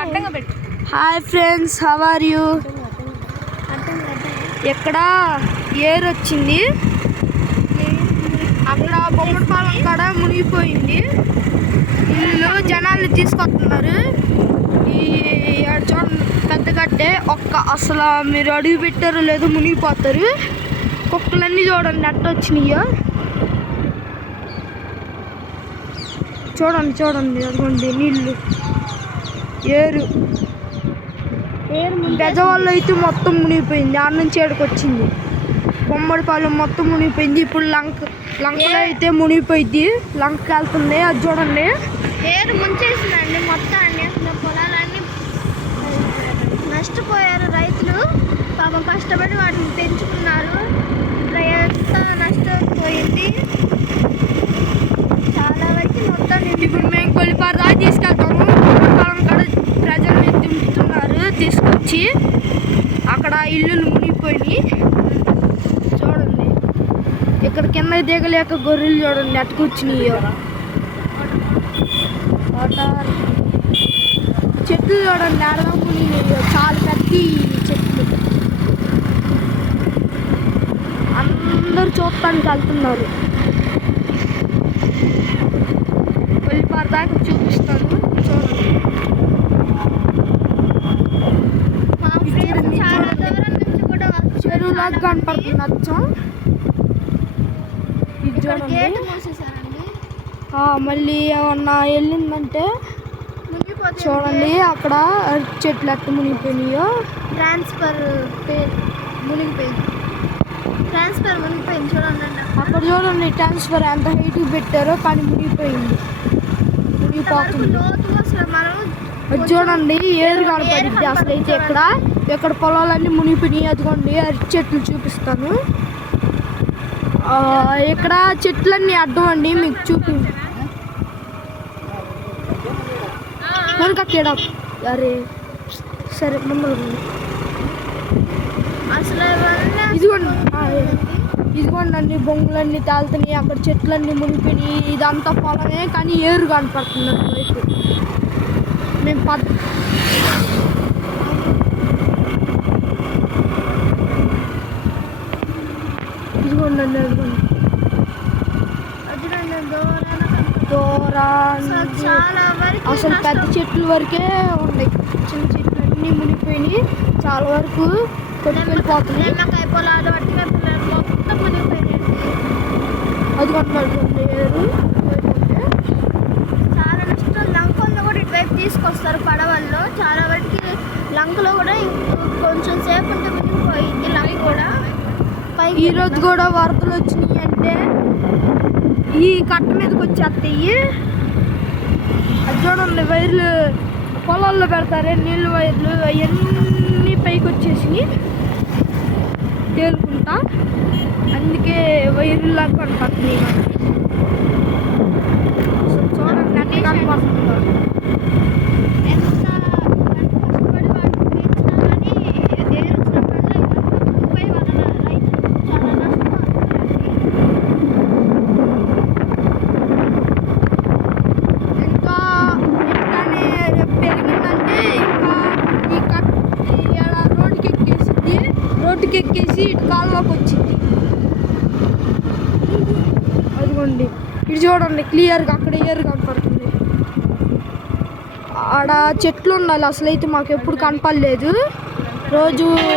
Hi friends, how are you? ఎక్కడ air వచ్చింది, అక్కడ బొమ్మడిపాలెం కాడ మునిగిపోయింది. వీళ్ళు జనాల్ని తీసుకొస్తున్నారు. ఈ చూడండి, పెద్ద గడ్డే అసలు మీరు అడుగు పెట్టారో లేదో మునిగిపోతారు. కుక్కలన్నీ చూడండి ఎట్ట వచ్చినాయో. చూడండి చూడండి, అదిగోండి నీళ్ళు, ఏరు. బెజవాళ్ళు అయితే మొత్తం మునిగిపోయింది. ఆడ నుంచి ఏడుకు వచ్చింది. బొమ్మడిపాలెం మొత్తం మునిగిపోయింది. ఇప్పుడు లంకలో అయితే మునిగిపోయింది. లంకకి వెళ్తుంది. అది చూడండి, ఏరు ముంచేసిందండి మొత్తం అన్ని. అసలు పొలాలన్నీ నష్టపోయారు రైతులు. పాపం కష్టపడి వాటిని పెంచుకున్నారు. ఎంత నష్టపోయింది, చాలా వరకు మొత్తం. ఇప్పుడు మేము కొలిపారు దాకా తీసుకెళ్తాము. బొమ్మడిపాలెం కాడ ప్రజల్ని దింపుతున్నారు తీసుకొచ్చి. అక్కడ ఇల్లులు మునిగిపోయి చూడండి. ఇక్కడ కింద దిగలేక గొర్రెలు చూడండి ఎట్ట కూర్చున్నాయో. చెట్లు చూడండి ఆడగా మునిగినాయో. చాలా పెద్ద చెట్లు. అందరూ చూడటానికి వెళ్తున్నారు. కొలిపారు దాకా చూపిస్తాను చూడండి. చాలా దూరం నుంచి కూడా చెరువులాగా కనపడుతుంది అచ్చం. ఇది చూడండి. గేట్ మూసేసారండి. మళ్ళీ ఏమన్నా వెళ్ళిందంటే చూడండి, అక్కడ చెట్లు ఎట్ట మునిగిపోయినాయో. ట్రాన్స్ఫర్ మునిగిపోయింది. చూడండి. అక్కడ చూడండి ట్రాన్స్ఫర్ ఎంత హైట్కి పెట్టారో, కానీ మునిగిపోయింది. మునిగిపోతుంది. అది చూడండి, ఏరు కనపడింది అసలు అయితే. ఇక్కడ పొలాలన్నీ మునిగిపోయినాయి. అదిగోండి అరటి చెట్లు చూపిస్తాను. ఇక్కడ చెట్లన్నీ అడ్డం అండి, మీకు చూపి మనకక్కడ. అరే సరే, మమ్మల్ని అసలు ఇదిగోండి అండి, బొంగులన్నీ తాలుతున్నాయి. అక్కడ చెట్లన్నీ మునిగిపోయినాయి. ఇదంతా పొలమే, కానీ ఏరు కనపడుతుంది అటువైపు. మేము ఇదిగోండి అండి, అదిగోండి అసలు పెద్ద చెట్లు వరకే ఉన్నాయి. చిన్న చెట్లు అన్నీ మునిగిపోయినాయి. చాలా వరకు కొట్టుకెళ్ళిపోతున్నాయి. అది కొట్టుకుంటుంది ఏరు. చాలా నష్టం. లంకల్లో కూడా ఇటువైపు తీసుకొస్తారు పడవల్లో. చాలా వరకు లంకలో కూడా కొంచెం సేపు ఉంటే మునిగిపోయింది లంక కూడా. ఈరోజు కూడా వరదలు వచ్చినాయి అంటే ఈ కట్ట మీదకి వచ్చేస్తాయి. అది చూడండి, వైర్లు పొలాల్లో పెడతారే నీళ్ళు వైర్లు, అవన్నీ పైకి వచ్చేసి తేలుకుంటా. అందుకే వైర్లా కనపడుతున్నాయి. చూడండి అన్ని కనపడుతున్నారు. రోడ్డుకి ఎక్కేసి ఇటు కాళ్ళలోకి వచ్చింది. అదిగోండి, ఇటు చూడండి క్లియర్గా అక్కడ ఏరు కనపడుతుంది. ఆడ చెట్లు ఉండాలి. అసలు అయితే మాకు ఎప్పుడు కనపడలేదు. రోజు